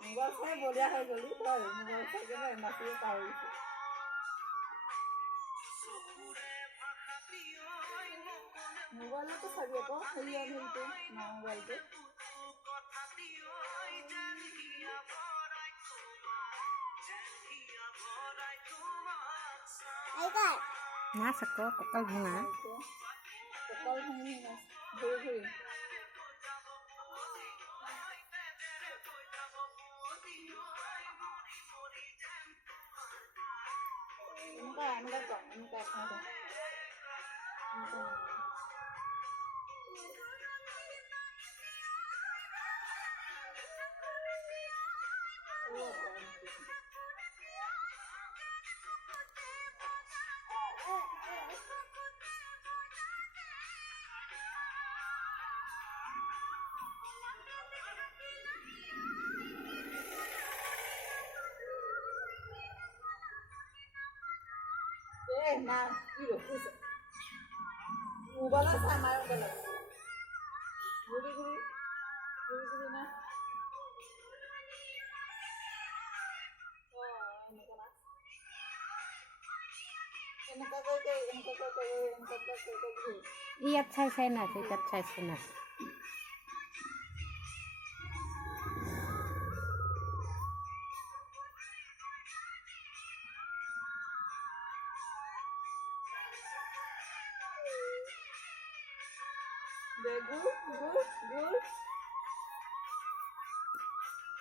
Mobile চাই বলিয়া হৈ গ'লি তই মোবাইল চাই কেনে নাচিব পাৰিছ মোবাইলতো চাবি আকৌ হেৰি হেৰিটো না মোবাইলটো নাচ আকৌ কঁকাল ভঙা কঁকাল ভাঙি নাচ ঘূৰি ঘূৰি এনেকুৱা না কি ৰখিছে মোবাইলত চাই মাৰ মোবাইলত ঘূৰি ঘূৰি না ইয়াত চাই চাই নাচ তাত চাই চাই নাচ Good.